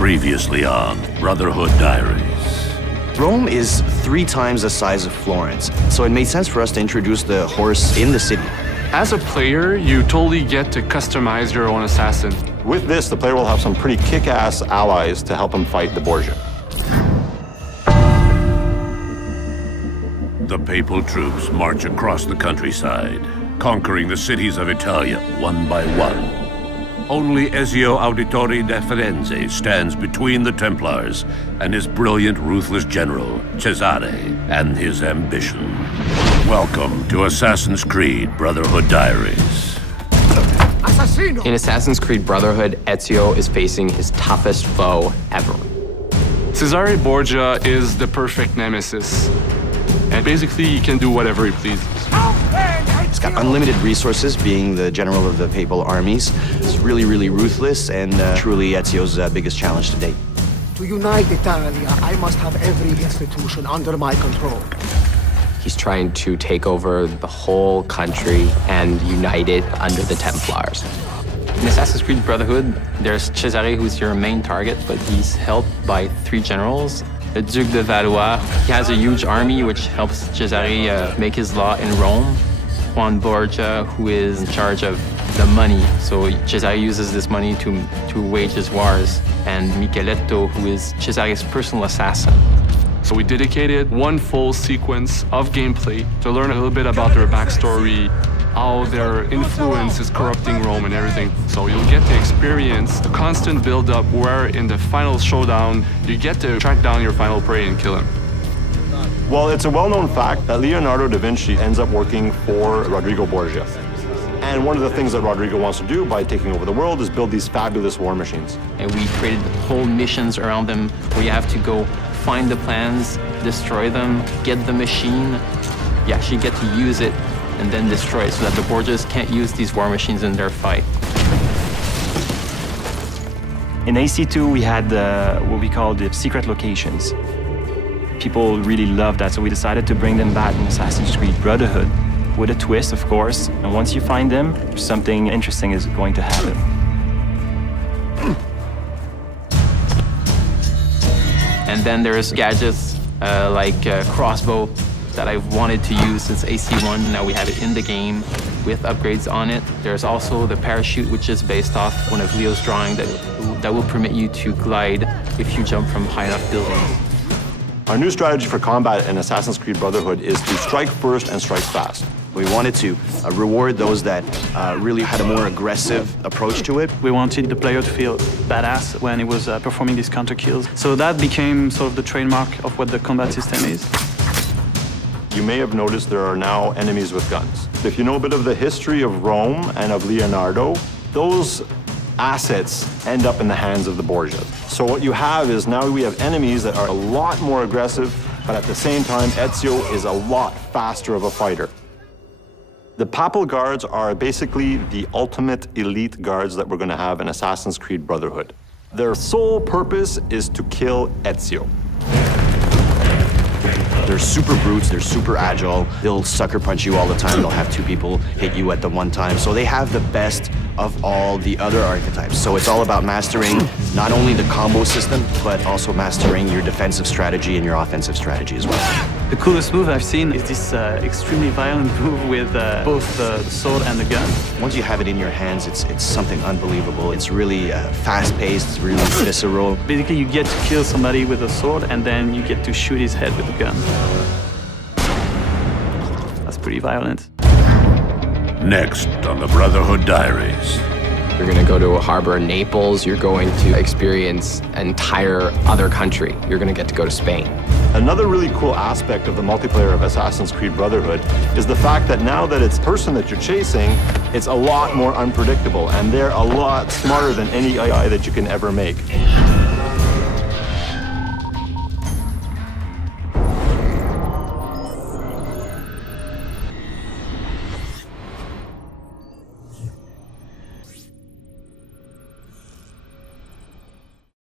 Previously on Brotherhood Diaries. Rome is 3 times the size of Florence, so it made sense for us to introduce the horse in the city. As a player, you totally get to customize your own assassin. With this, the player will have some pretty kick-ass allies to help him fight the Borgia. The papal troops march across the countryside, conquering the cities of Italia one by one. Only Ezio Auditore da Firenze stands between the Templars and his brilliant, ruthless general, Cesare, and his ambition. Welcome to Assassin's Creed Brotherhood Diaries. In Assassin's Creed Brotherhood, Ezio is facing his toughest foe ever. Cesare Borgia is the perfect nemesis. And basically, he can do whatever he pleases. He's got unlimited resources, being the general of the papal armies. He's really, really ruthless, and truly Ezio's biggest challenge to date. To unite Italia, I must have every institution under my control. He's trying to take over the whole country and unite it under the Templars. In Assassin's Creed Brotherhood, there's Cesare, who's your main target, but he's helped by 3 generals. The Duke de Valois, he has a huge army which helps Cesare make his law in Rome. Juan Borgia, who is in charge of the money, so Cesare uses this money to wage his wars. And Micheletto, who is Cesare's personal assassin. So we dedicated 1 full sequence of gameplay to learn a little bit about their backstory, how their influence is corrupting Rome and everything. So you'll get to experience the constant build-up where in the final showdown, you get to track down your final prey and kill him. Well, it's a well-known fact that Leonardo da Vinci ends up working for Rodrigo Borgia. And one of the things that Rodrigo wants to do by taking over the world is build these fabulous war machines. And we created whole missions around them where you have to go find the plans, destroy them, get the machine. You actually get to use it and then destroy it so that the Borgias can't use these war machines in their fight. In AC2, we had what we call the secret locations. People really loved that, so we decided to bring them back in Assassin's Creed Brotherhood with a twist, of course. And once you find them, something interesting is going to happen. And then there's gadgets like crossbow that I've wanted to use since AC1. Now we have it in the game with upgrades on it. There's also the parachute, which is based off one of Leo's drawing that will permit you to glide if you jump from high enough buildings. Our new strategy for combat in Assassin's Creed Brotherhood is to strike first and strike fast. We wanted to reward those that really had a more aggressive approach to it. We wanted the player to feel badass when he was performing these counter kills. So that became sort of the trademark of what the combat system is. You may have noticed there are now enemies with guns. If you know a bit of the history of Rome and of Leonardo, those assets end up in the hands of the Borgias. So what you have is now we have enemies that are a lot more aggressive, but at the same time, Ezio is a lot faster of a fighter. The Papal Guards are basically the ultimate elite guards that we're going to have in Assassin's Creed Brotherhood. Their sole purpose is to kill Ezio. They're super brutes, they're super agile, they'll sucker punch you all the time, they'll have 2 people hit you at the one time. So they have the best of all the other archetypes. So it's all about mastering not only the combo system, but also mastering your defensive strategy and your offensive strategy as well. The coolest move I've seen is this extremely violent move with both the sword and the gun. Once you have it in your hands, it's something unbelievable. It's really fast-paced, it's really visceral. Basically, you get to kill somebody with a sword, and then you get to shoot his head with a gun. That's pretty violent. Next on the Brotherhood Diaries. You're going to go to a harbor in Naples. You're going to experience an entire other country. You're going to get to go to Spain. Another really cool aspect of the multiplayer of Assassin's Creed Brotherhood is the fact that now that it's the person that you're chasing, it's a lot more unpredictable, and they're a lot smarter than any AI that you can ever make.